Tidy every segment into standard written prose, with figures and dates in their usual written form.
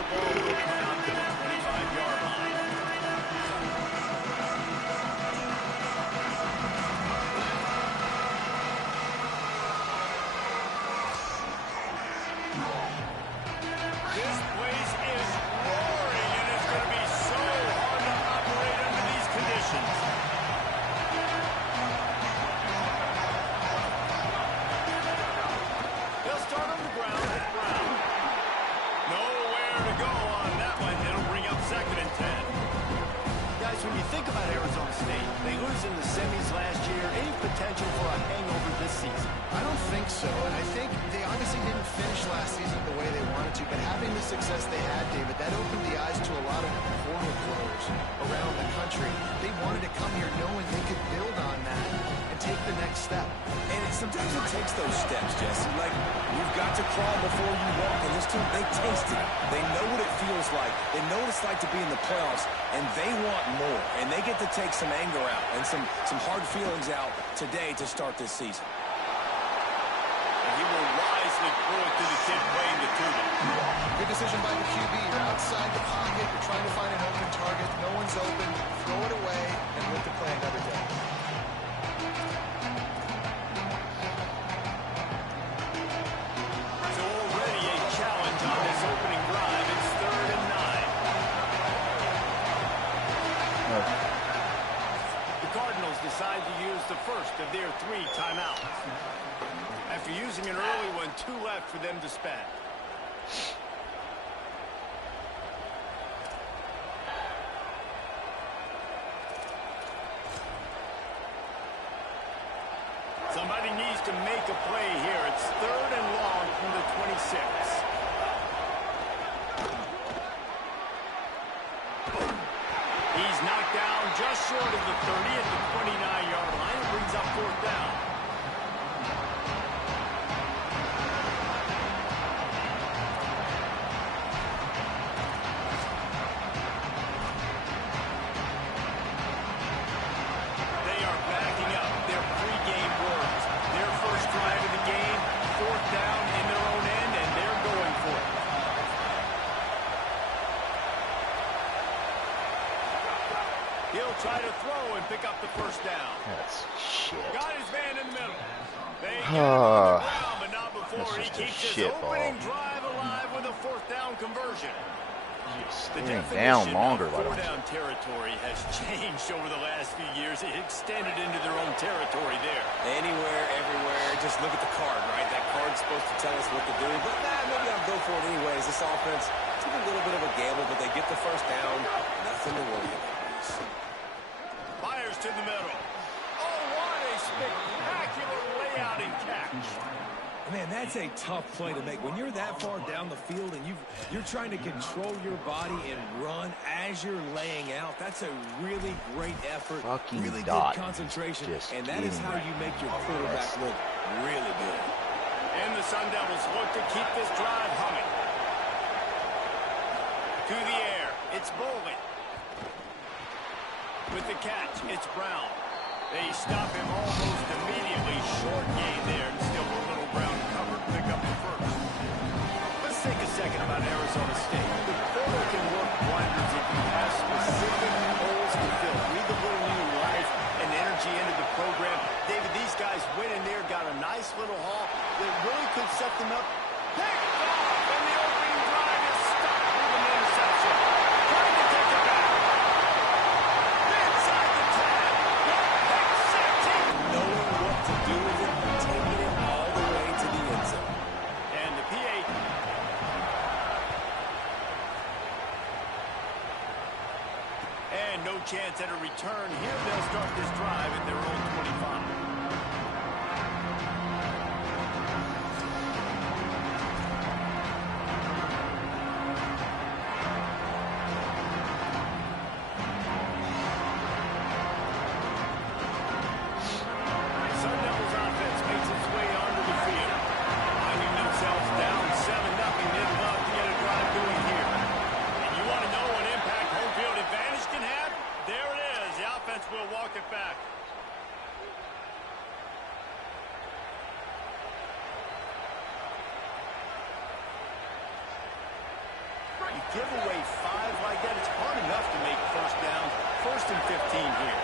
the ball and will come out to the 25-yard line. This place is roaring, and it's going to be so hard to operate under these conditions. They'll start on the ground with Brown. Nowhere to go on that one. It'll bring up 2nd and 10. Guys, when you think about Arizona State, they lose in the semis last year. Any potential for a hangover this season? I don't think so, and I think they obviously didn't finish last season the way they wanted to, but having the success they had, David, that opened the eyes to a lot of portal players around the country. They wanted to come here knowing they could build on that and take the next step. And sometimes it takes those steps, Jesse. Like, you've got to crawl before you walk, and this team, they tasted it. They know what it feels like. They know what it's like to be in the playoffs, and they want more. And they get to take some anger out and some hard feelings out today to start this season. And he will wisely throw it to the kid playing the tuba. Good decision by the QB. You're outside the pocket. You're trying to find an open target. No one's open. Throw it away and look to play another day. So already a challenge on this opening drive. It's 3rd and 9. The Cardinals decide to use the first of their 3 timeouts. After using an early one, 2 left for them to spend. Somebody needs to make a play here. It's 3rd and long from the 26. He's knocked down just short of the 30 at the 29-yard line. It brings up 4th down. They are backing up their pregame words. Their first drive of the game, 4th down in their own end, and they're going for it. He'll try to throw and pick up the 1st down. That's shit. Got his man in the middle. They get him on the ground, but not before he That's just a keeps his shit opening ball. drive alive with a 4th down conversion. The Staying definition down longer. of 4-down territory has changed over the last few years. It extended into their own territory there. Anywhere, everywhere, just look at the card, right? That card's supposed to tell us what to do, but maybe I'll go for it anyways. This offense took a little bit of a gamble, but they get the 1st down. Nothing to worry about. Fires to the middle. Oh, what a spectacular layout and catch. Man, that's a tough play to make. When you're that far down the field and you're trying to control your body and run as you're laying out, that's a really great effort. Fucking really dot. good concentration. Just And that is how you make your quarterback look really good. And the Sun Devils look to keep this drive humming. To the air, it's Bolden. With the catch, it's Brown. They stop him almost immediately. Short gain there, and still a little Brown covered. Pick up the 1st. Let's take a second about Arizona State. The portal can work wonders if you have specific holes to fill. Breathe a little new life and energy into the program. David, these guys went in there, got a nice little haul that really could set them up. Picked off, and the opening drive is stopped with an interception. Trying to take it back. Inside the 10. Pick 6. Knowing what to do with it, taking it all the way to the end zone. And the PA. And no chance at a return here. They'll start this drive at their own 25. Sun Devils offense makes its way onto the field. Finding themselves down 7-0, they'd love to get a drive going here. And you want to know what impact home field advantage can have? There it is. The offense will walk it back. give away 5 like that, it's hard enough to make first down. 1st and 15 here.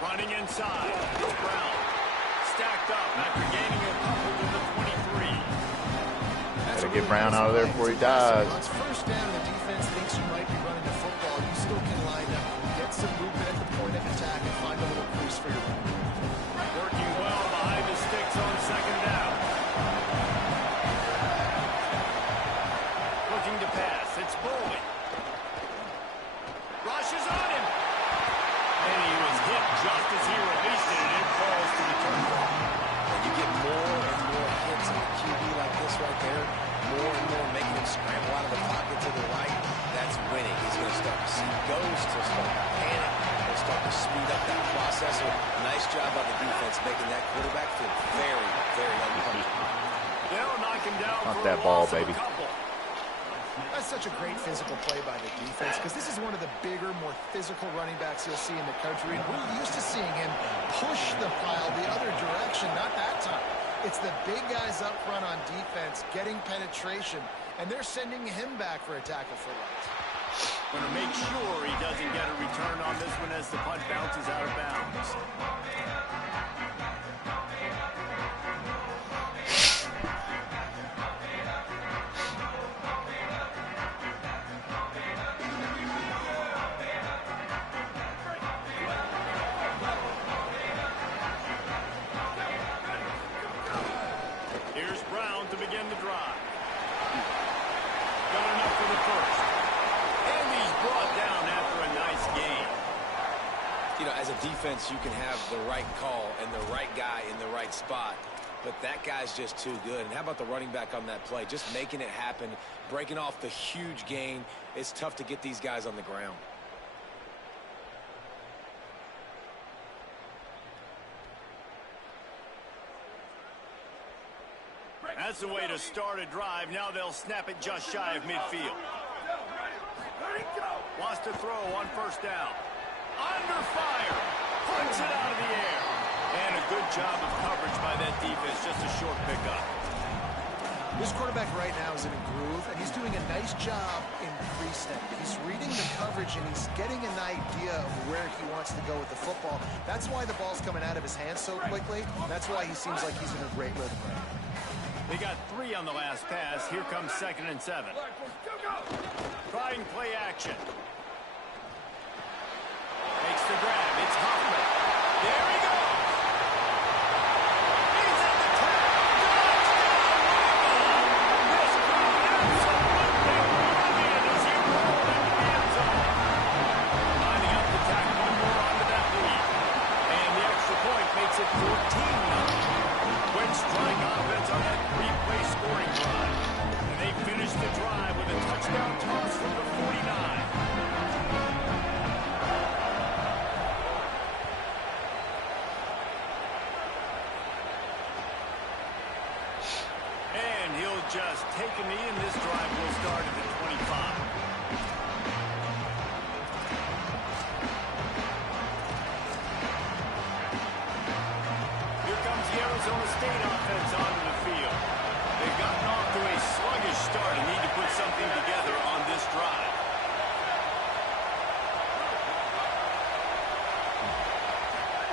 Running inside. It's Brown. Stacked up after gaining a couple to the 23. Gotta get Brown out of there before he dies. It's first down, the defense thinks you might be running the football. You still can line up, get some movement at the point of attack, and find a little crease for your run. Working well behind the sticks on 2nd down. Looking to pass. It's Bowling. Rushes on him. And he was hit just as he released it, and it falls to the turf. And you get more and more hits on a QB like this right there, more and more making him scramble out of the pocket to the right. That's winning. He's going to start to see ghosts. He'll start to panic. He'll start to speed up that process. Nice job by the defense making that quarterback feel very, very uncomfortable. They'll knock him down Hunt for that a ball, loss of a baby. couple. That's such a great physical play by the defense because this is one of the bigger, more physical running backs you'll see in the country. And we're used to seeing him push the pile the other direction, not that time. It's the big guys up front on defense getting penetration, and they're sending him back for a tackle for loss. Going to make sure he doesn't get a return on this one as the punt bounces out of bounds. Here's Brown to begin the drive. Got enough for the first. And he's brought down after a nice gain. You know, as a defense, you can have the right call and the right guy in the right spot, but that guy's just too good. And how about the running back on that play? Just making it happen, breaking off the huge gain. It's tough to get these guys on the ground. That's the way to start a drive. Now they'll snap it just shy of midfield. Wants to throw on 1st down. Under fire. Punts it out of the air. And a good job of coverage by that defense. Just a short pickup. This quarterback right now is in a groove, and he's doing a nice job in pre-snap. He's reading the coverage, and he's getting an idea of where he wants to go with the football. That's why the ball's coming out of his hands so quickly. That's why he seems like he's in a great rhythm right now. They got 3 on the last pass. Here comes 2nd and 7. Trying play action. Makes the grab. It's Hoffman. There he goes. He's at the top. Touchdown! This crowd absolutely brilliant as he rolled into the end zone. Lining up to tack one more onto that lead. And the extra point makes it 14-0. Quick strike offense on that 3-play scoring drive. And they finish the drive with a touchdown toss from the 49. And he'll just take a knee, and this drive will start at the 25. Arizona State offense onto the field. They've gotten off to a sluggish start and need to put something together on this drive.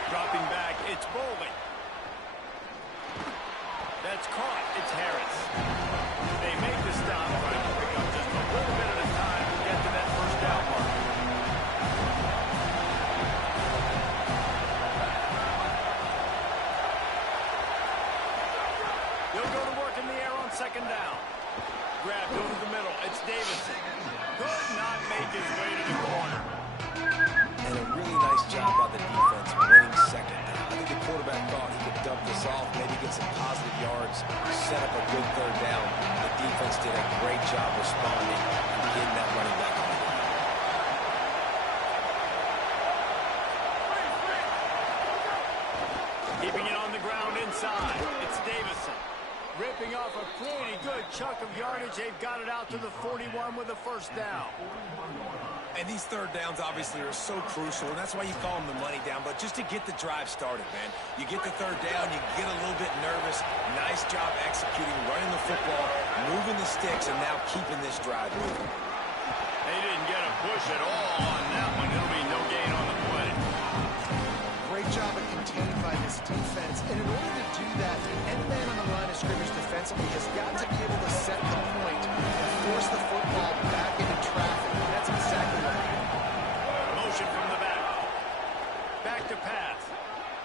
Dropping back, it's Bowling. That's caught. It's Harris. They make the stop, trying to pick up just a little bit at a time to get to that 1st down mark. He'll go to work in the air on 2nd down. Grabbed over the middle. It's Davidson. Could not make his way to the corner. And a really nice job by the defense winning 2nd down. I think the quarterback thought he could dump this off, maybe get some positive yards, set up a good 3rd down. The defense did a great job responding and getting that running back on the ground. Keeping it on the ground inside. It's Davison. Ripping off a pretty good chunk of yardage. They've got it out to the 41 with a 1st down. And these third downs obviously are so crucial, and that's why you call them the money down. But just to get the drive started, man, you get the third down, you get a little bit nervous. Nice job executing, running the football, moving the sticks, and now keeping this drive moving. They didn't get a push at all on that one. It'll be no gain on the play. Great job of containing by this defense. And in order to do that, the end man on the line of scrimmage defensively has got to be able to set the point and force the football back into traffic. And that's exactly what they did. Motion from the back. Back to pass.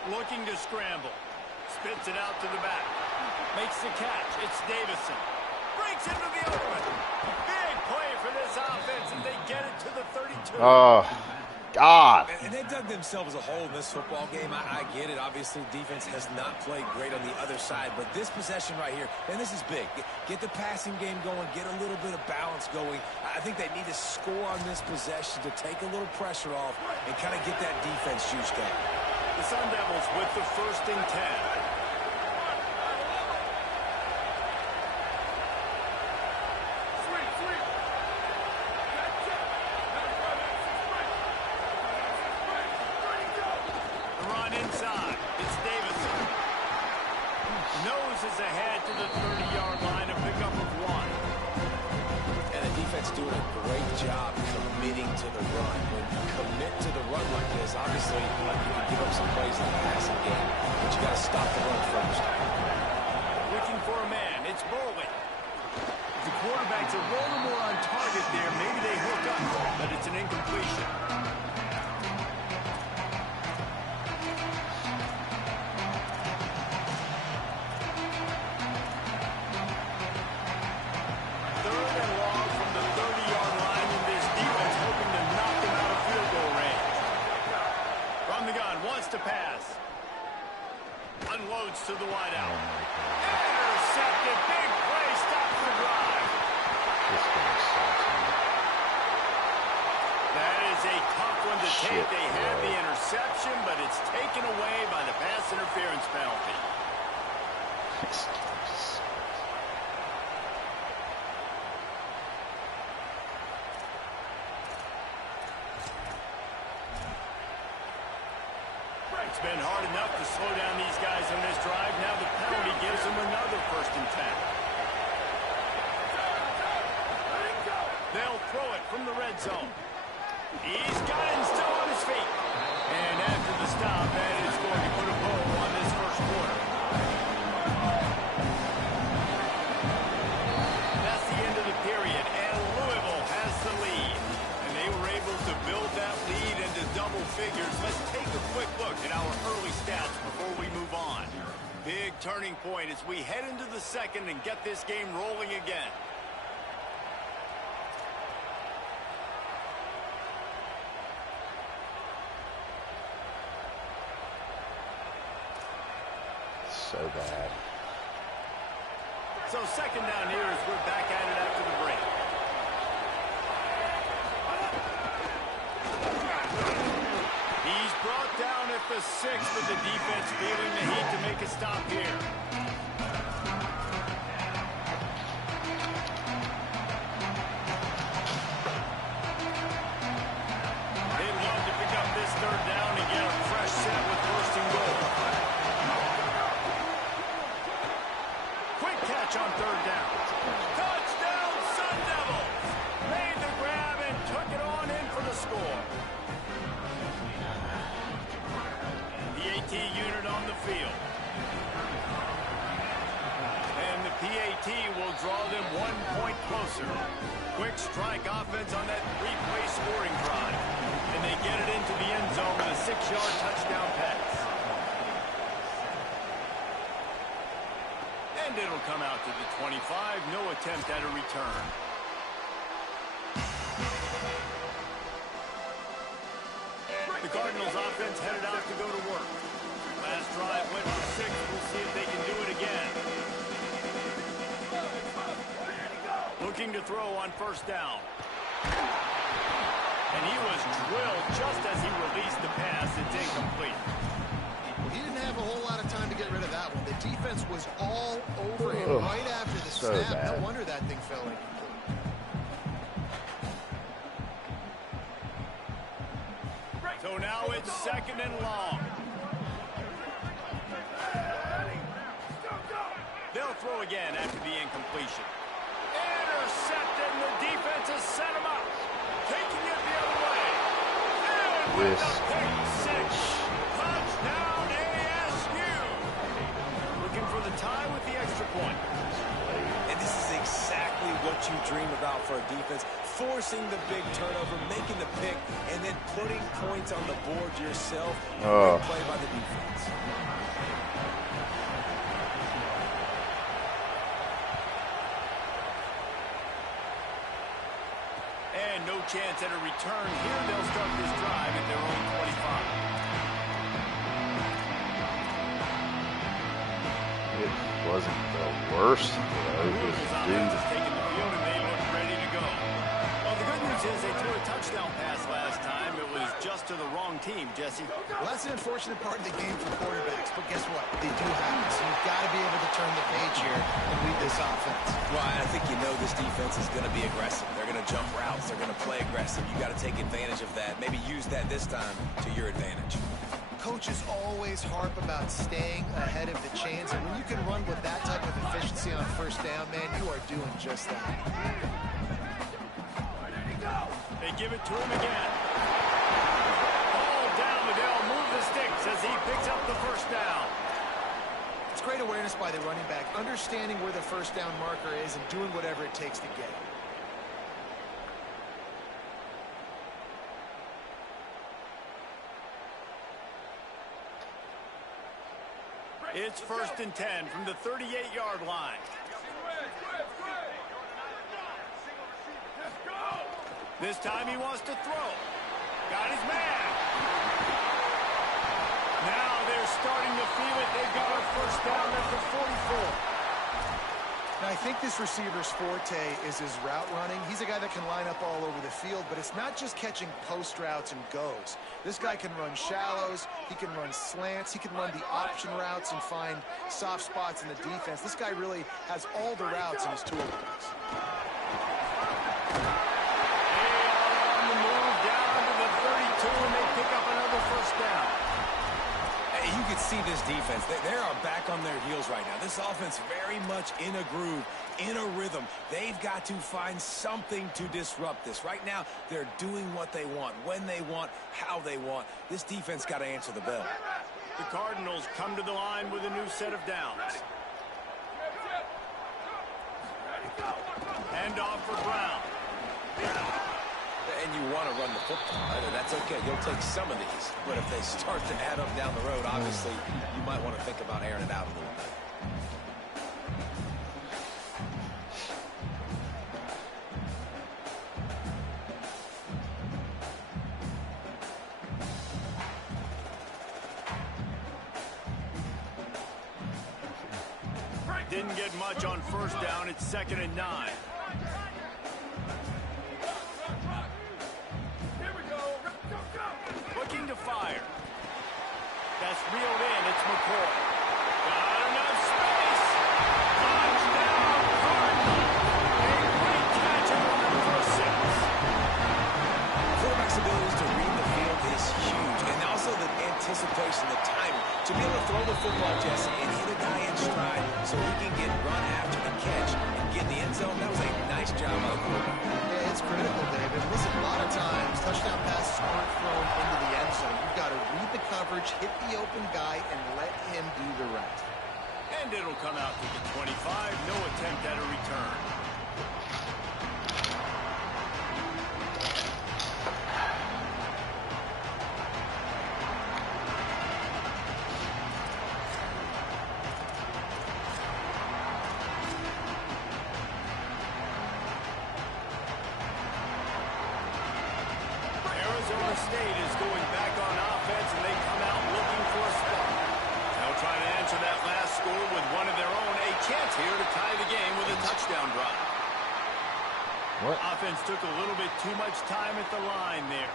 Looking to scramble. Spits it out to the back. Makes the catch. It's Davison. Breaks into the open. Big play for this offense, and they get it to the 32. Oh, God. And they dug themselves a hole in this football game. I get it. Obviously, defense has not played great on the other side. But this possession right here, and this is big. Get the passing game going. Get a little bit of balance going. I think they need to score on this possession to take a little pressure off and kind of get that defense juiced up. The Sun Devils with the 1st and 10. Ahead to the 30-yard line, a pickup of 1. And the defense doing a great job committing to the run. When you commit to the run like this, obviously you can give up some plays in the passing game, but you got to stop the run first. Looking for a man, it's Bowling. The quarterback's a little more on target there. Maybe they hook up, but it's an incompletion. To pass. Unloads to the wideout. Intercepted. Big play. Stops the drive. That is a tough one to take. They had the interception, but it's taken away by the pass interference penalty. It's been hard enough to slow down these guys on this drive. Now the penalty gives them another 1st and 10. They'll throw it from the red zone. He's got it and still on his feet. And after the stop, that is going to put a bow on this 1st quarter. That's the end of the period, and Louisville has the lead. And they were able to build that lead into double figures. Let's take a quick look at our early stats before we move on. Big turning point as we head into the 2nd and get this game rolling again. So bad. So 2nd down here as we're back at it after the break. He's brought down at the 6, but the defense feeling the heat to make a stop here. They'd love to pick up this 3rd down and get a fresh set with 1st and goal. Quick catch on 3rd down. Touchdown, Sun Devils! Made the grab and took it on in for the score. The AT unit on the field. And the PAT will draw them 1 point closer. Quick strike offense on that 3-play scoring drive. And they get it into the end zone with a 6-yard touchdown pass. And it'll come out to the 25. No attempt at a return. The Cardinals offense headed out to go to work. Last drive went for 6. We'll see if they can do it again. Looking to throw on 1st down. And he was drilled just as he released the pass. It's incomplete. He didn't have a whole lot of time to get rid of that one. The defense was all over him right after the snap. Bad. No wonder that thing fell incomplete. second and long. They'll throw again after the incompletion. Intercepted, and the defense has set him up. Taking it the other way. And with the pick six. Touchdown ASU. Looking for the tie with the extra point. And this is exactly what you dream about for a defense. Forcing the big turnover, making the pick, and then putting points on the board yourself. Great play by the defense. And no chance at a return here. They'll start this drive at their own 25. It wasn't the worst. It was due. Taking the field, and they look ready to go. Well, the good news is they threw a touchdown pass last time. It was just to the wrong team, Jesse. Well, that's an unfortunate part of the game for quarterbacks, but guess what? They do have it, so you've got to be able to turn the page here and lead this offense. Well, I think you know this defense is going to be aggressive. They're going to jump routes. They're going to play aggressive. You got to take advantage of that. Maybe use that this time to your advantage. Coaches always harp about staying ahead of the chains, and when you can run with that type of efficiency on first down, man, you are doing just that. They give it to him again. Ball down, Liddell. Move the sticks as he picks up the first down. It's great awareness by the running back, understanding where the first down marker is and doing whatever it takes to get it. It's 1st and 10 from the 38-yard line. This time he wants to throw. Got his man. Now they're starting to feel it. They've got a first down at the 44. Now, I think this receiver's forte is his route running. He's a guy that can line up all over the field, but it's not just catching post routes and goes. This guy can run shallows, he can run slants, he can run the option routes and find soft spots in the defense. This guy really has all the routes in his toolbox. They are on the move down to the 32, and they pick up another first down. You can see this defense. They are back on their heels right now. This offense very much in a groove, in a rhythm. They've got to find something to disrupt this. Right now, they're doing what they want, when they want, how they want. This defense got to answer the bell. The Cardinals come to the line with a new set of downs. Hand off for Brown. And you want to run the football, right? And that's okay. You'll take some of these. But if they start to add up down the road, obviously, you might want to think about airing it out a little bit. Didn't get much on first down. It's 2nd and 9. Looking to fire. That's reeled in. It's McCoy. Got enough space. Touchdown, Cardinals. A great catch on for 6. Quarterback's ability to read the field is huge. And also the anticipation, the timing. To be able to throw the football, Jesse, and hit a guy in stride so he can get run after the catch and get in the end zone, that was a nice job by the quarterback. Yeah, it's critical, David. Listen, a lot of times, touchdown passes aren't thrown into the end zone. You've got to read the coverage, hit the open guy, and let him do the rest. And it'll come out to the 25. No attempt at a return. Arizona State is going back on offense, and they come out looking for a spark. They'll try to answer that last score with one of their own. A chance here to tie the game with a touchdown drive. What? Offense took a little bit too much time at the line there.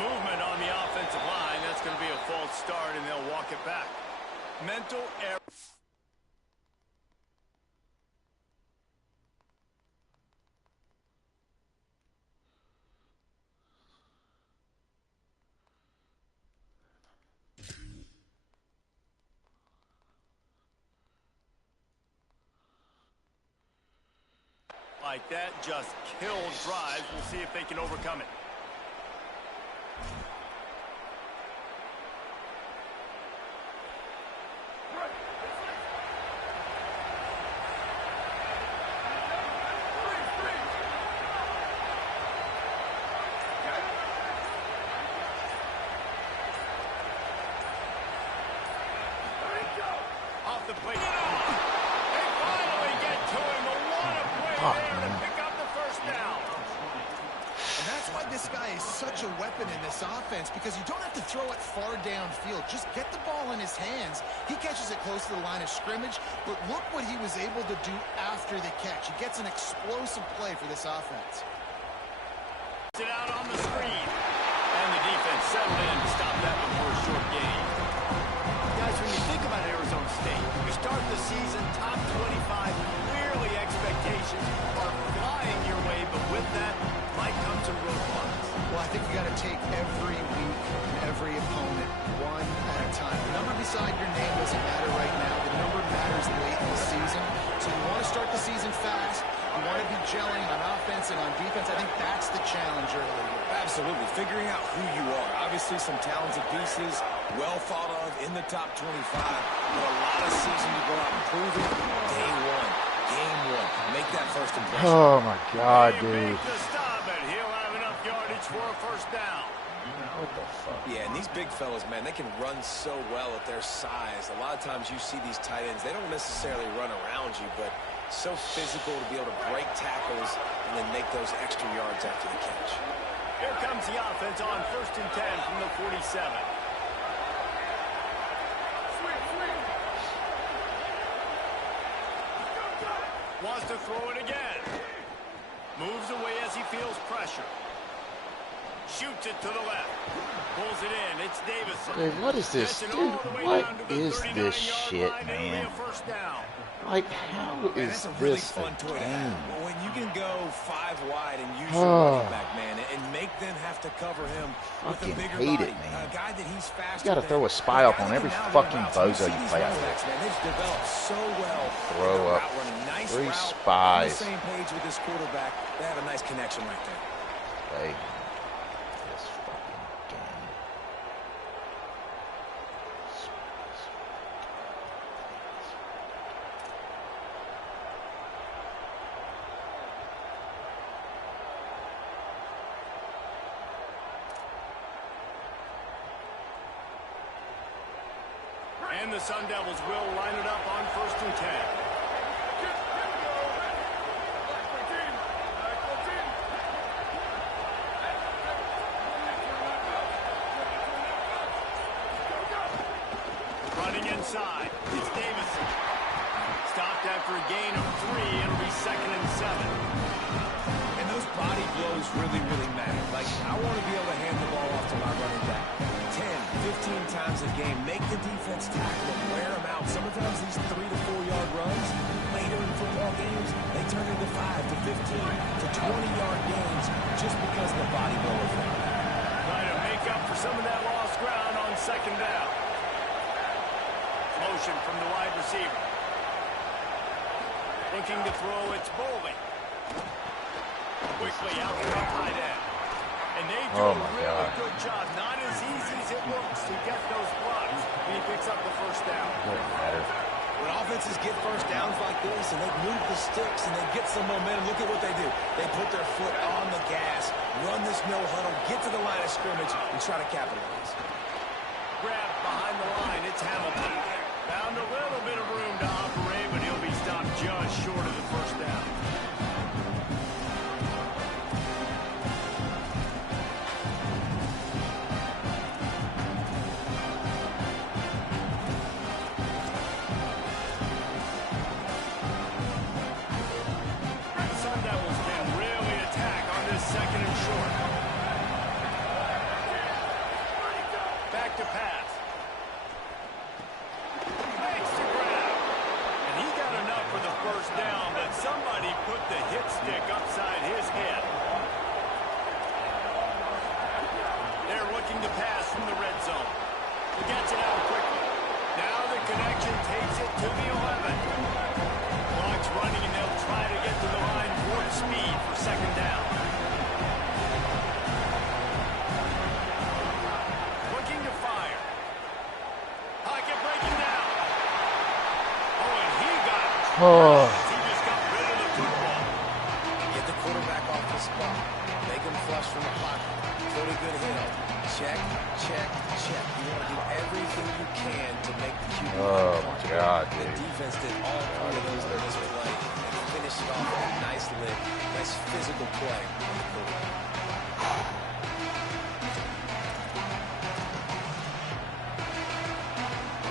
Movement on the offensive line. That's going to be a false start, and they'll walk it back. Mental error. Like that, just killed drives. We'll see if they can overcome it. Off the plate. They finally get to him. A lot of play there to pick up the first down. And that's why this guy is such a weapon in this offense, because you don't have to throw it far downfield. Just get the ball in his hands. He catches it close to the line of scrimmage, but look what he was able to do after the catch. He gets an explosive play for this offense. It out on the screen. And the defense settled in to stop that one for a short gain. Guys, when you think about Arizona State, you start the season top 25. Clearly expectations are flying your way, but with that might come some roadblocks. Well, I think you got to take every week and every opponent one at a time. The number beside your name doesn't matter right now. The number matters late in the season. So you want to start the season fast. You want to be gelling on offense and on defense. I think that's the challenge early. Absolutely. Figuring out who you are. Obviously some talented pieces, well thought of in the top 25. But a lot of season to go out and prove it. Day one. Game one. Make that first impression. Oh my God, dude. To stop it. He'll have enough yardage for a first down. What the fuck? Yeah, and these big fellas, man, they can run so well at their size. A lot of times you see these tight ends, they don't necessarily run around you, but so physical to be able to break tackles and then make those extra yards after the catch. Here comes the offense on 1st and 10 from the 47. Wants to throw it again. Moves away as he feels pressure. Shoots it to the left. Pulls it in. It's Davison. Dude, what is this? Dude, what is this shit, man? Like, how is this a game? When you can go 5 wide and use your running back, man, and make them have to cover him with a bigger body. A guy that he's faster. You gotta throw a spy up on every fucking bozo you play out there. They've developed so well. Throw up 3 spies. Same page with this quarterback. They have a nice connection right there. Play this fucking game. And the Sun Devils will line it up on 1st and 10. Running inside. It's Davison. Stopped after a gain of 3. It'll be 2nd and 7. And those body blows really, really matter. Like, I want to be able to hand the ball off to my running back 10, 15 times a game. Make the defense tackle them, wear them out. Sometimes these 3 to 4 yard runs, later in football games, they turn into 5 to 15 to 20 yard gains just because of the body blow effect. Trying to make up for some of that lost ground on 2nd down. Motion from the wide receiver. Looking to throw, it's Bowling. Quickly out to the tight end. And they do a really good job. Not as easy as it looks to get those blocks. And he picks up the first down. Doesn't matter. When offenses get first downs like this and they move the sticks and they get some momentum, look at what they do. They put their foot on the gas, run this no huddle, get to the line of scrimmage, and try to capitalize. Grab behind the line. It's Hamilton. Found a little bit of room to operate, but he'll be stopped just short of the first down. Sun Devils can really attack on this 2nd and short. to pass. Makes the grab. And he got enough for the first down, but somebody put the hit stick upside his head. They're looking to pass from the red zone. He gets it out quickly. Now the connection takes it to the 11. Clock's running, and they'll try to get to the line for speed for second down. Looking to fire. Pocket breaking down. Oh, and he got it. He just got rid of the football. Get the quarterback off the spot. Make him flush from the pocket. Put a good hit on. Check, check, check. You want to do everything you can to make the QB. Oh, my God, The dude. defense did all three of those in this play and finished it off with a nice lick, nice physical play on the quarterback.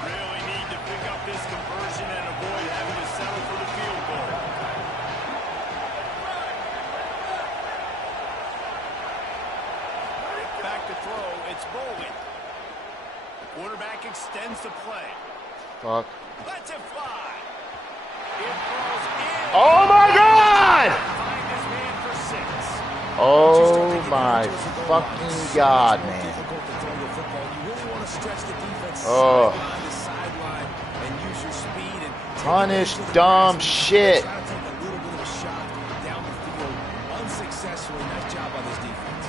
Really need to pick up this conversion and avoid having to settle for the field goal. Back to throw, it's Bowling. Quarterback extends the play. Fuck. Lets it fly. It falls in. Oh, my God! Find this man for 6. Oh, my fucking God, man. Difficult to throw the football. You really want to stretch the defense Oh. sideline to sideline and use your speed and Punish dumb shit. try to take a little bit of a shot down the field unsuccessfully. Nice job by this defense.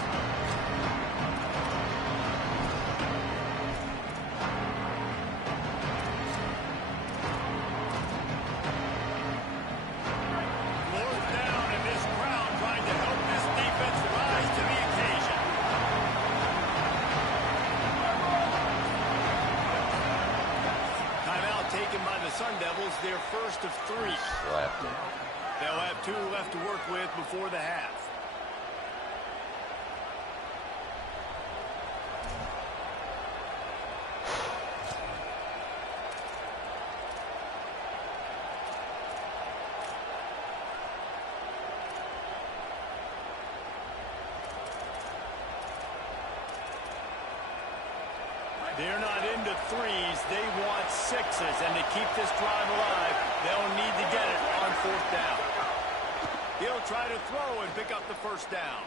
Fourth down, and this crowd trying to help this defense rise to the occasion. Timeout taken by the Sun Devils, their first of 3. Slapped him. They'll have 2 left to work with before the half. They're not into 3s. They want 6s. And to keep this drive alive, they'll need to get it on 4th down. He'll try to throw and pick up the first down.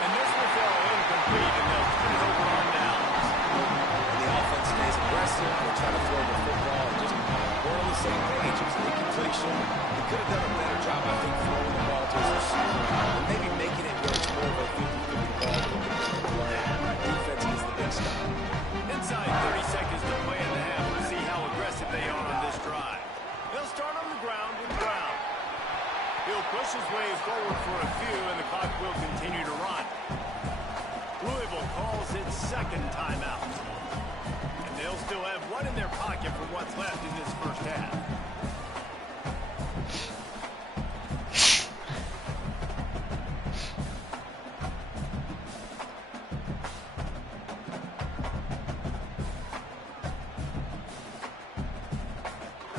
And this will fall incomplete, and they'll turn it over on downs. And the offense stays aggressive. They try to throw the football and just we're on the same page. It's an incompletion. He could have done a better job, I think, throwing the ball to his receiver and maybe making it where it's more of a 50-50 ball than the play. Defense gets the big stop. Inside 30 seconds to play in the half. We'll see how aggressive they are on this drive. They'll start on the ground with Brown. He'll push his way forward for a few, and the clock will continue to run. Louisville calls its second timeout. And they'll still have one in their pocket for what's left in this first half.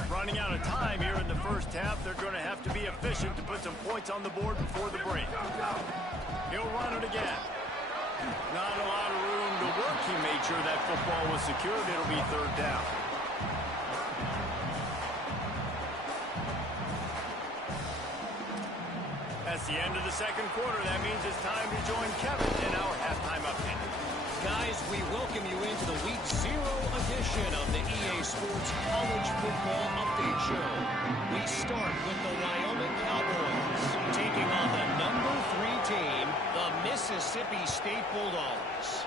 Running out of time here in the first half. They're going to have to be efficient to put some points on the board before the break. He'll run it again. Not a lot of room to work. He made sure that football was secured. It'll be 3rd down. That's the end of the second quarter. That means it's time to join Kevin in our halftime update. Guys, we welcome you into the Week 0 edition of the EA Sports College Football Update Show. We start with the Wyoming Cowboys taking on the number 3 team, the Mississippi State Bulldogs.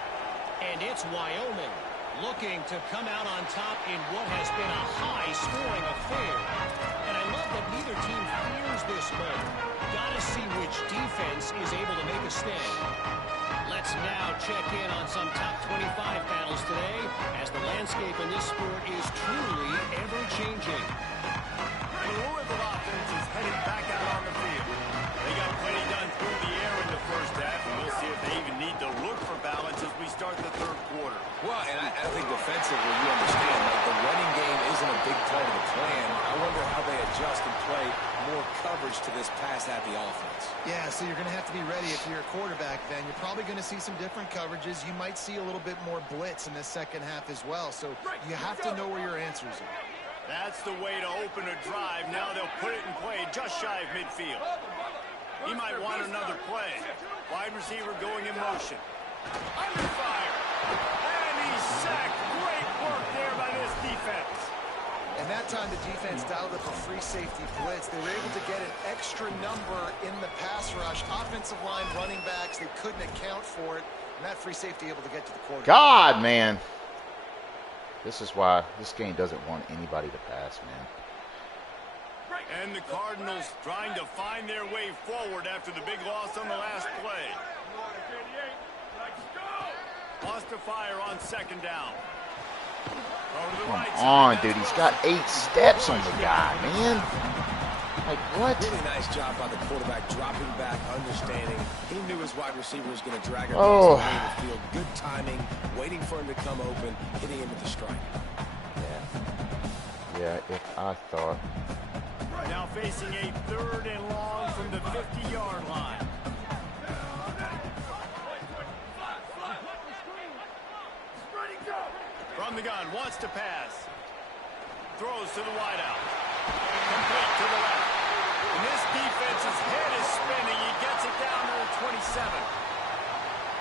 And it's Wyoming looking to come out on top in what has been a high-scoring affair. And I love that neither team fears this moment. Gotta see which defense is able to make a stand. Let's now check in on some top 25 battles today, as the landscape in this sport is truly ever-changing. The Louisville offense is headed back out on the field. They got plenty done through the air in the first half, and we'll see if they even need to look for balance as we start the third quarter. Well, and I think defensively, you understand, like the running game isn't a big part of the plan. I wonder how they adjust and play more coverage to this pass-happy offense. Yeah, so you're going to have to be ready if you're a quarterback then. You're probably going to see some different coverages. You might see a little bit more blitz in the second half as well. So you have to know where your answers are. That's the way to open a drive. Now they'll put it in play just shy of midfield. He might want another play. Wide receiver going in motion. Under fire. And he's sacked. Great work there by this defense. And that time the defense dialed up a free safety blitz. They were able to get an extra number in the pass rush. Offensive line, running backs, they couldn't account for it. And that free safety able to get to the quarterback. God, man. This is why this game doesn't want anybody to pass, man. And the Cardinals trying to find their way forward after the big loss on the last play. Lost to fire on second down. Come on, dude. He's got 8 steps on the guy, man. Like, what? Really nice job by the quarterback, dropping back, understanding. He knew his wide receiver was going to drag him across the field. Good timing, waiting for him to come open, hitting him with the strike. Yeah, if I thought. Now facing a 3rd and long from the 50-yard line. From the gun, wants to pass. Throws to the wideout. Complete to the left. And this defense's head is spinning. He gets it down to the 27.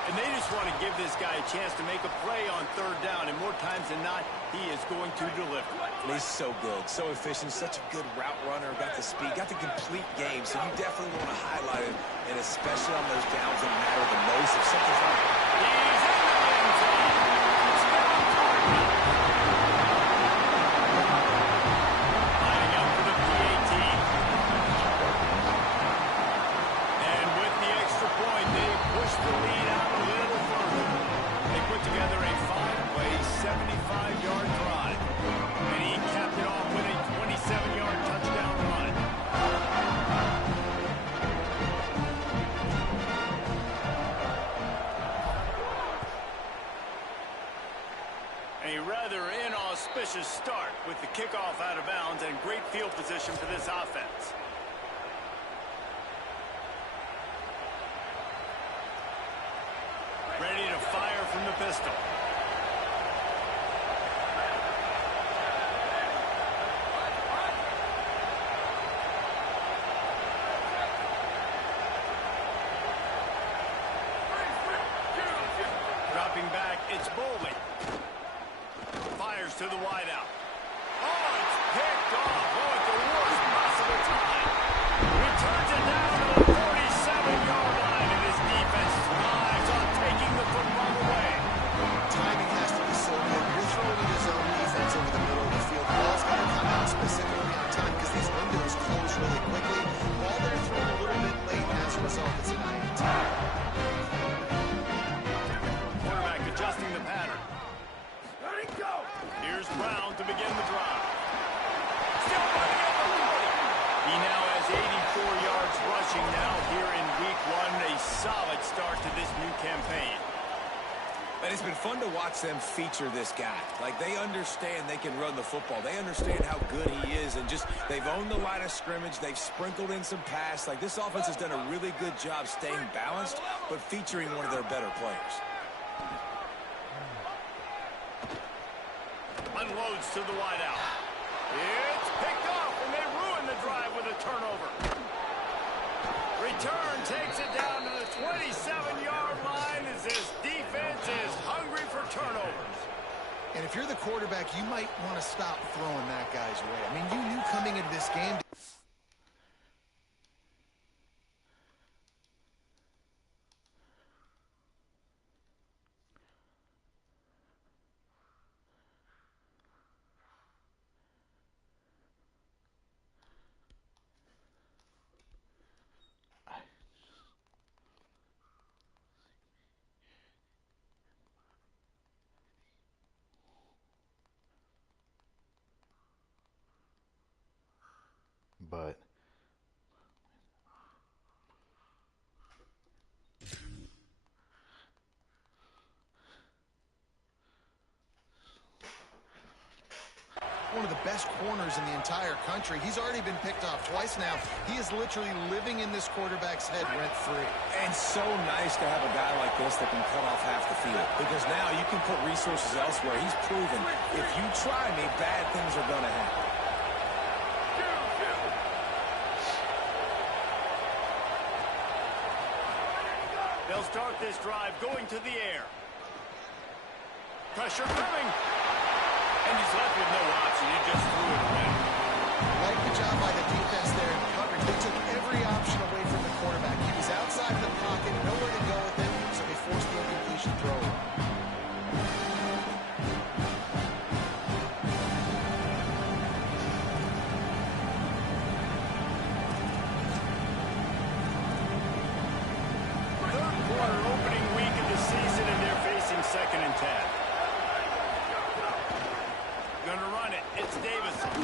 And they just want to give this guy a chance to make a play on 3rd down. And more times than not, he is going to deliver. And he's so good, so efficient, such a good route runner, got the speed, got the complete game. So you definitely want to highlight him, and especially on those downs that matter the most. If something's not... He's in the end zone. Lining up for the PAT. And with the extra point, they push the lead out a little further. They put together a 5-play, 75-yard drive. And he capped it off with a 27-yard touchdown run. A rather inauspicious start with the kickoff out of bounds and great field position for this offense. Ready to fire from the pistol. Dropping back, it's Bowling. Fires to the wideout. Oh, it's picked off. Oh, at the worst possible time. Returns it down to the 47-yard line, and his defense thrives on taking the football away. Timing has to be so good. You're throwing into zone defense over the middle of the field. The ball's got to come out specifically on time because these windows close really quickly. Ball they're thrown a little bit late, and as a result, it's an INT. Quarterback adjusting the pattern. Here's Brown to begin the drive. Still running at the 40. He now has 84 yards rushing now here in week 1. A solid start to this new campaign. And it's been fun to watch them feature this guy. Like, they understand they can run the football. They understand how good he is, and just they've owned the line of scrimmage. They've sprinkled in some pass. Like, this offense has done a really good job staying balanced, but featuring one of their better players. Unloads to the wideout. It's picked off, and they ruin the drive with a turnover. Return takes it down to the 27-yard line as this defense is hungry for turnovers. And if you're the quarterback, you might want to stop throwing that guy's way. I mean, you knew coming into this game. But One of the best corners in the entire country. He's already been picked off twice now. He is literally living in this quarterback's head rent-free. And so nice to have a guy like this that can cut off half the field, because now you can put resources elsewhere. He's proven if you try me, bad things are going to happen. They'll start this drive going to the air. Pressure coming. And he's left with no option. He just threw it away. Like the job by the defense there in coverage. They took every option away from the quarterback. He was outside the pocket, nowhere to go with it, so they forced the incompletion throw. Third quarter opening week of the season, and they're facing 2nd and 10. Gonna run it. It's Davison.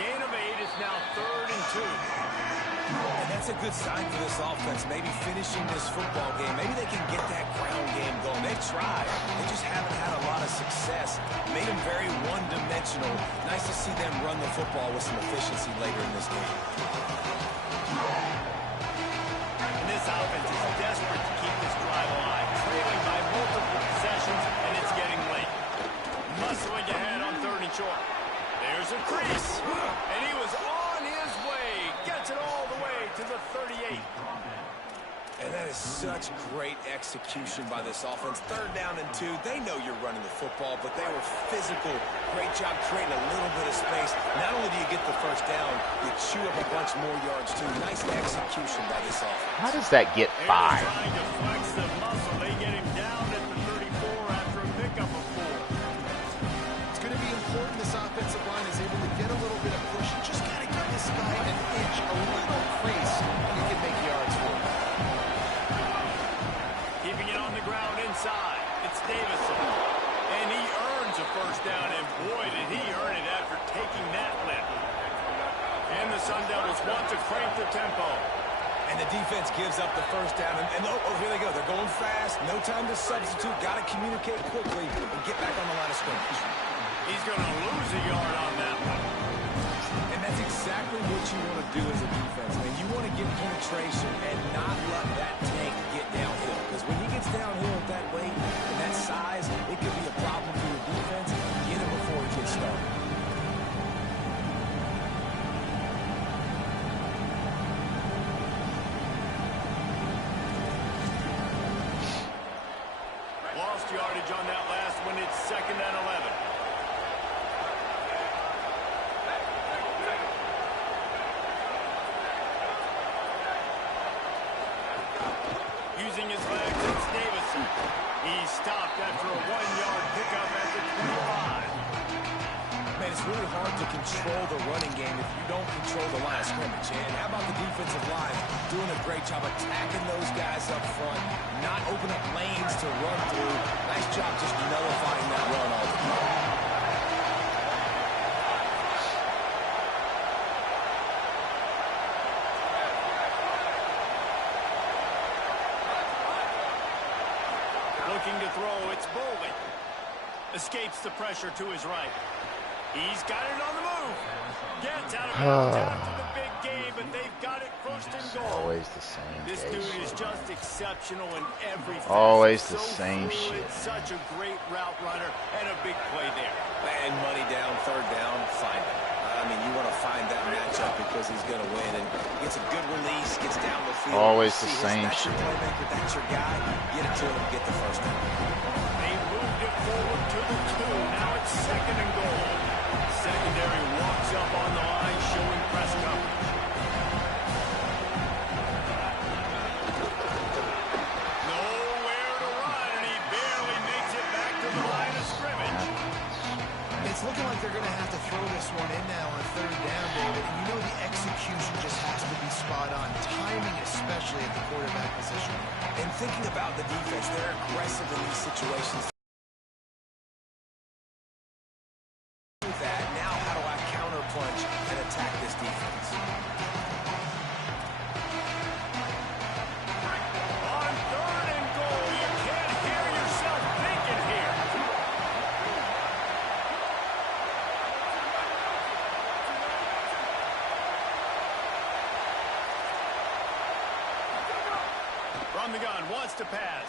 Gain of 8 is now 3rd and 2. And that's a good sign for this offense. Maybe finishing this football game. Maybe they can get that ground game going. They've tried. They just haven't had a lot of success. Made them very one-dimensional. Nice to see them run the football with some efficiency later in this game. And this offense is desperate to keep this drive alive. Trailing by multiple possessions, and it's getting late. Muscling ahead on 3rd and short. There's a crease, and he was on his way. Gets it all the way to the 38. And that is such great execution by this offense. 3rd down and 2. They know you're running the football, but they were physical. Great job creating a little bit of space. Not only do you get the 1st down, you chew up a bunch more yards, too. Nice execution by this offense. How does that get 5? Trying to flex the muscle. They get him down at the 34 after a pickup of 4. It's going to be important this offensive line is able to get a little bit of push. You just got to give this guy an inch, a little crease, and he can make yards for him. Keeping it on the ground inside. It's Davison. And he earns a 1st down, and boy, did he earn it after taking that lift. And the Sun Devils want to crank the tempo. And the defense gives up the 1st down. And oh, here they go. They're going fast. No time to substitute. Got to communicate quickly and get back on the line of scrimmage. He's going to lose a yard on that one. And that's exactly what you want to do as a defense, man. You want to get penetration and not let that tank get downhill. Because when he gets downhill at that weight and that size, it could be a problem for your defense. Get him before he gets started. Lost yardage on that last one. It's 2nd and 11. Using his legs, it's Davison. He stopped after a 1-yard pickup at the 25. Man, it's really hard to control the running game if you don't control the line of scrimmage. And how about the defensive line doing a great job attacking those guys up front, not opening up lanes to run through. Nice job just nullifying that run altogether. Looking to throw, it's Bowling. Escapes the pressure to his right. He's got it on the move. Gets out of bounds after the big game, but they've got it 1st and goal. Always the same. This dude is just exceptional in everything. Always the so same fluid, shit. Such a great route runner and a big play there. And money down, 3rd down, find it. I mean, you want to find that matchup because he's going to win and gets a good release, gets down the field. Always the same that's shit. Your playmaker, that's your guy. Get it to him, get the 1st down. They moved it forward to the 2. Now it's 2nd and goal. Secondary walks up on the line, showing press coverage. Nowhere to run, and he barely makes it back to the line of scrimmage. It's looking like they're going to have to throw this one in now on 3rd down, David. And you know the execution just has to be spot on. Timing, especially at the quarterback position. And thinking about the defense, they're aggressive in these situations. That now, how do I counterpunch and attack this defense? On 3rd and goal, you can't hear yourself thinking here. from the gun, wants to pass.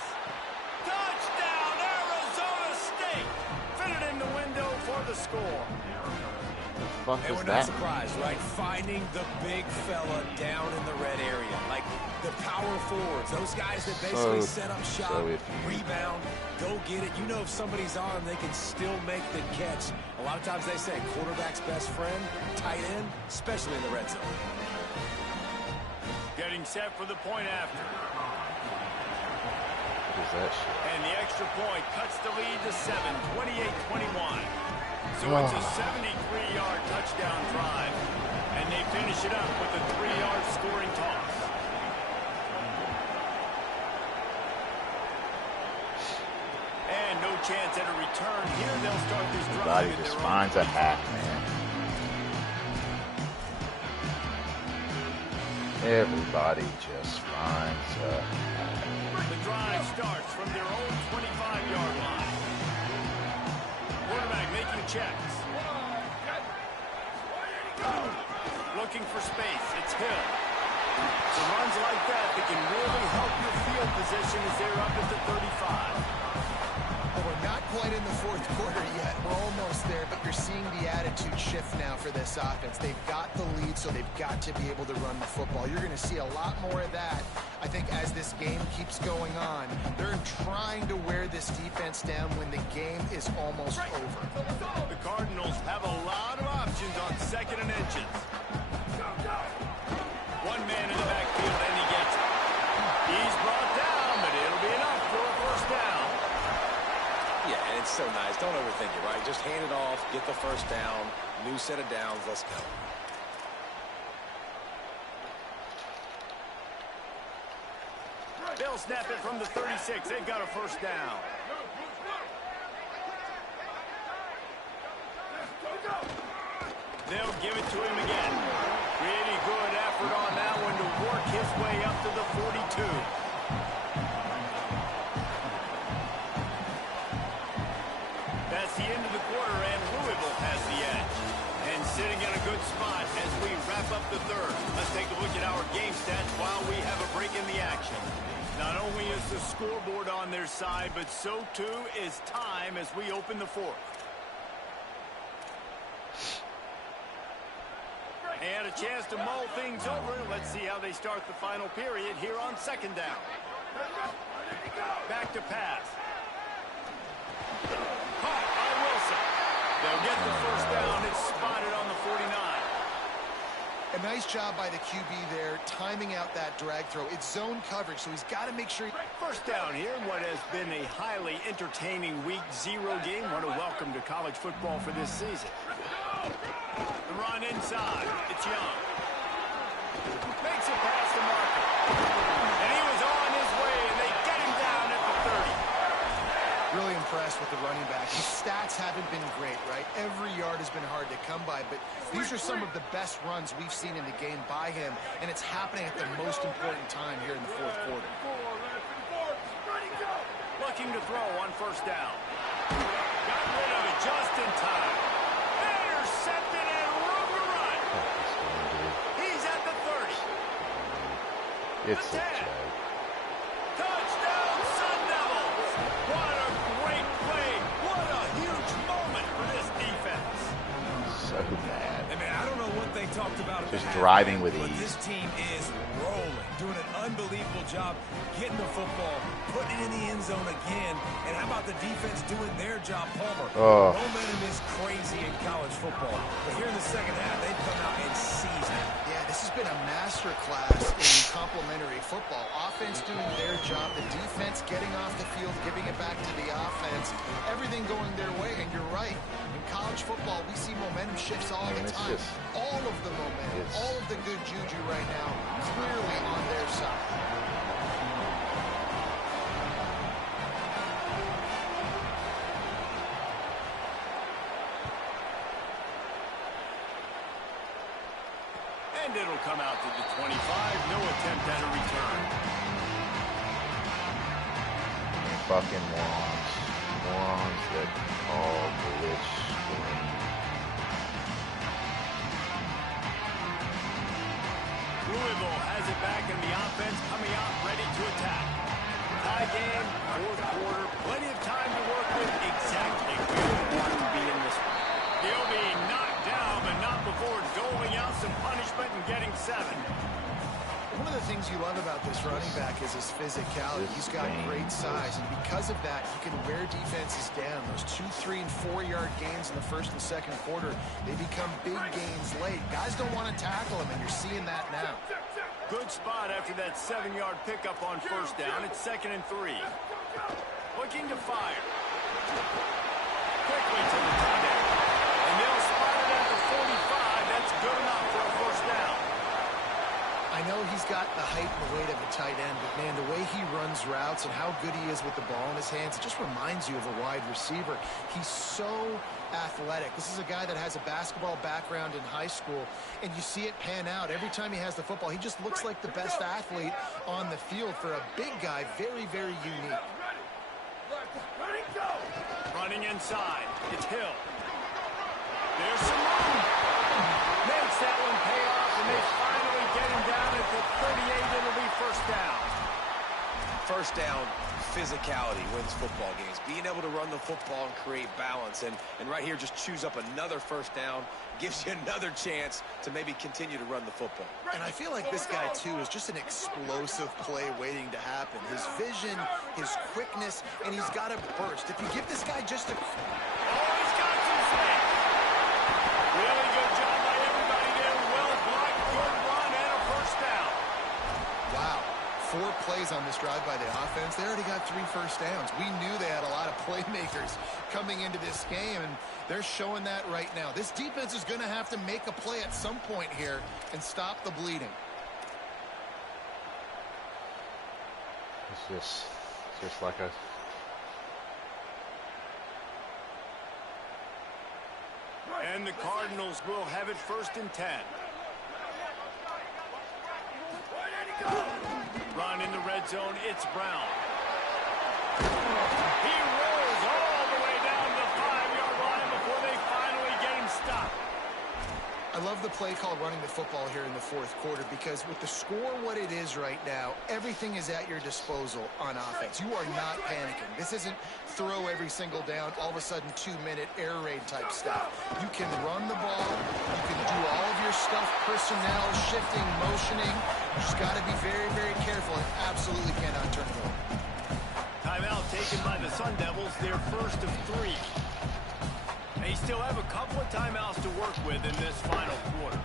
Touchdown, Arizona State! Fitted in the window for the score. What the fuck And is we're that? not surprised, right? Finding the big fella down in the red area. Like the power forwards, those guys that basically set up shop, rebound, go get it. You know if somebody's on, they can still make the catch. A lot of times they say quarterback's best friend, tight end, especially in the red zone. Getting set for the point after. What is that shit? And the extra point cuts the lead to 7, 28-21. So it's a 73-yard touchdown drive, and they finish it up with a 3-yard scoring toss. And no chance at a return here. They'll start this drive. Everybody just finds a hack, man. Everybody just finds a hack. The drive starts from their own 25-yard line. Quarterback making checks. Looking for space. It's Hill. So runs like that can really help your field position as they're up at the 35. Well, we're not quite in the fourth quarter yet. We're almost there, but you're seeing the attitude shift now for this offense. They've got the lead, so they've got to be able to run the football. You're going to see a lot more of that, I think, as this game keeps going on. They're trying to wear this defense down when the game is almost over. The Cardinals have a lot of options on second and inches. One man in the backfield, and he gets it. He's brought down, but it'll be enough for a first down. Yeah, and it's so nice. Don't overthink it, right? Just hand it off, get the first down, new set of downs, let's go. They'll snap it from the 36. They've got a first down. They'll give it to him again. Pretty good effort on that one to work his way up to the 42. That's the end of the quarter, and Louisville has the edge. And sitting in a good spot as we wrap up the third. Let's take a look at our game stats while we have a break in the action. Not only is the scoreboard on their side, but so too is time as we open the fourth. And a chance to mull things over. Let's see how they start the final period here on second down. Back to pass. Caught by Wilson. They'll get the first down. It's spotted on the 49. A nice job by the QB there, timing out that drag throw. It's zone coverage, so he's got to make sure. First down here, what has been a highly entertaining Week 0 game. What a welcome to college football for this season. The run inside. It's Young. Makes a pass to Marker. And he was on his way, and they get him down at the 30. Really impressed with the running back. His stats haven't been great, right? Every yard has been hard to come by, but these are some of the best runs we've seen in the game by him, and it's happening at the most important time here in the fourth quarter. Looking to throw on first down. Got rid of it just in time. Intercepted and room to run. He's at the 30. It's a joke. Touchdown, Sun Devils. What a great play. What a huge moment for this defense. So bad. I mean, I don't know what they talked about. Just driving with but ease. This team is rolling, doing an unbelievable job getting the football, putting it in the end zone again. And how about the defense doing their job, Palmer? Oh. Momentum is crazy in college football. But here in the second half, they've come out and seized it. Yeah, this has been a master class in complementary football. Offense doing their job, the defense getting off the field, giving it back to the offense, everything going their way. And you're right, in college football, we see momentum shifts all the time. All of the momentum, all of the good juju right now, clearly on their side. And it'll come out to the 25. No attempt at a return. Fucking morons. Morons that call glitch screen. Louisville has it back, and the offense coming out ready to attack. quarterback is his physicality. He's got great size, and because of that, he can wear defenses down. Those 2-, 3-, and 4-yard gains in the first and second quarter, they become big gains late. Guys don't want to tackle him, and you're seeing that now. Good spot after that 7-yard pickup on first down. It's 2nd and 3. Looking to fire. Quickly to the tight end. And they'll spot it at the 45. That's good enough for a first down. I know he's got the height and the weight of a tight end, but, man, the way he runs routes and how good he is with the ball in his hands, it just reminds you of a wide receiver. He's so athletic. This is a guy that has a basketball background in high school, and you see it pan out. Every time he has the football, he just looks like the best athlete on the field. For a big guy, very, very unique. Running inside. It's Hill. There's some room. Makes that one pay off, and they finally get him down at the 38. It'll be first down. First down, physicality wins football games. Being able to run the football and create balance. And right here, just choose up another first down. Gives you another chance to maybe continue to run the football. And I feel like this guy, too, is just an explosive play waiting to happen. His vision, his quickness, and he's got a burst. If you give this guy just a... Oh, he's got some space. Really good job by everybody there. Well blocked, good run, and a first down. Wow. 4 plays on this drive by the offense. They already got 3 first downs. We knew they had a lot of playmakers coming into this game, and they're showing that right now. This defense is going to have to make a play at some point here and stop the bleeding. It's just like a... And the Cardinals will have it 1st and 10. Run in the red zone. It's Brown. He rolls all the way down the 5-yard line before they finally get him stopped. I love the play call running the football here in the 4th quarter, because with the score what it is right now, everything is at your disposal on offense. You are not panicking. This isn't throw every single down, all of a sudden 2-minute air raid type stuff. You can run the ball. You can do all of your stuff, personnel, shifting, motioning. You just got to be very, very careful and absolutely cannot turn it over. Timeout taken by the Sun Devils, their first of 3. They still have a couple of timeouts to work with in this final quarter.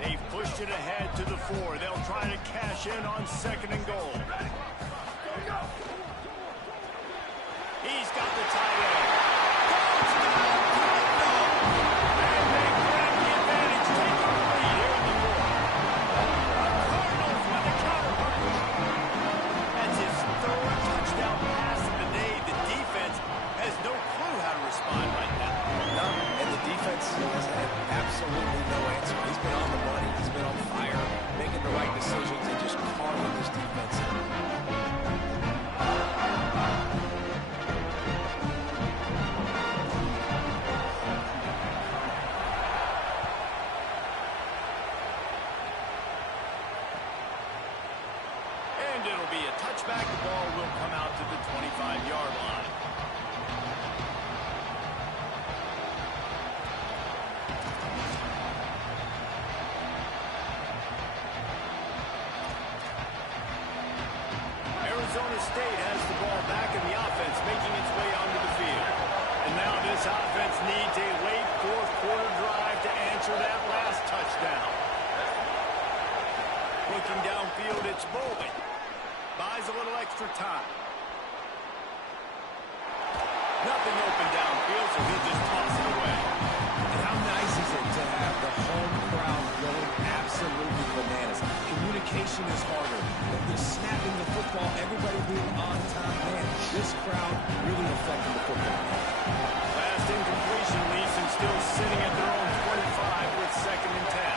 They've pushed it ahead to the 4. They'll try to cash in on 2nd and goal. He's got the tight end. And they grab the advantage, taking the lead here in the 4th. Cardinals with a counter punch. That's his 3rd touchdown pass of the day. The defense has no clue how to respond right now. No, and the defense has had absolutely no answer. He's been on the money. He's been on fire, making the right decisions and just carving this defense. And it'll be a touchback. The ball will come out to the 25-yard line. Arizona State has the ball back in the offense, making its way onto the field. And now this offense needs a late 4th quarter drive to answer that last touchdown. Looking downfield, it's Bowling. Buys a little extra time. Nothing open downfield, so he'll just toss it away. And how nice is it to have the home crowd going absolutely bananas? Communication is harder. They're snapping the football, everybody being on time. Man, this crowd really affecting the football. Last incompletion leaves them still sitting at their own 25 with 2nd and 10.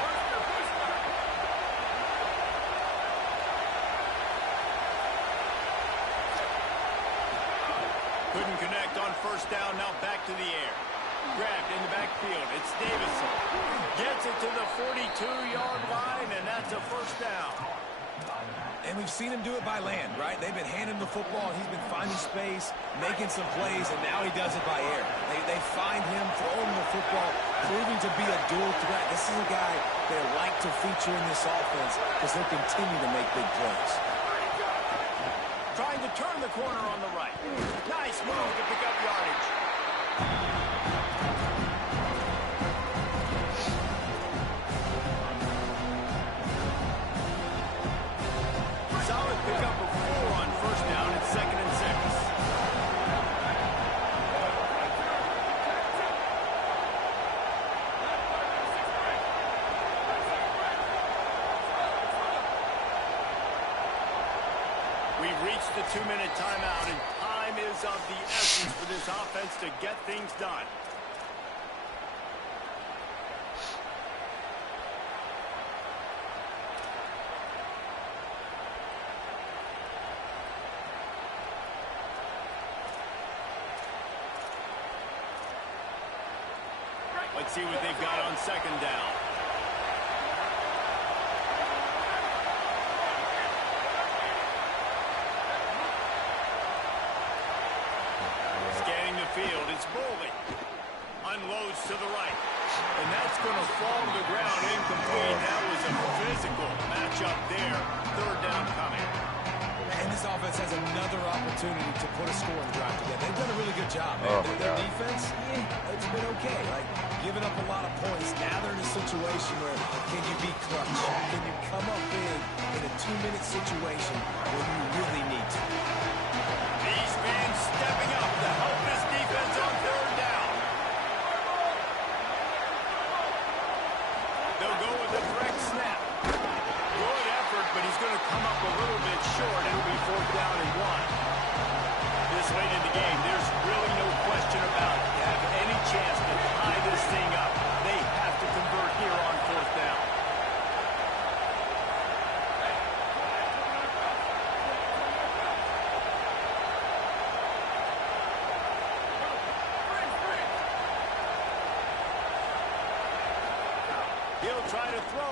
Couldn't connect on first down, now back to the air. Grabbed in the backfield, it's Davison. Gets it to the 42-yard line, and that's a first down. And we've seen him do it by land, right? They've been handing him the football, and he's been finding space, making some plays, and now he does it by air. They find him, throw him the football, proving to be a dual threat. This is a guy they like to feature in this offense because he'll continue to make big plays. Trying to turn the corner on the right. Nice move to pick up yardage. Solid pickup of 4 on first down and 2nd and 6. We've reached the 2-minute timeout, and time is of the essence for this offense to get things done. Let's see what they've got on 2nd down. Scanning the field, it's Boley. Unloads to the right. And that's going to fall to the ground incomplete. That was a physical matchup there. 3rd down coming. And this offense has another opportunity to put a scoring drive together. They've done a really good job, man. Their defense, it's been okay. Like, giving up a lot of points. Now they're in a situation where can you be clutch? Can you come up big in a 2-minute situation when you really need to? These fans stepping up to help this defense on 3rd down. They'll go with a direct snap. Good effort, but he's going to come up a little bit short. It'll be 4th down and 1. This late in the game, there's really no question about it. You have any chance to tie this thing up, they have to convert here on 4th down. He'll try to throw.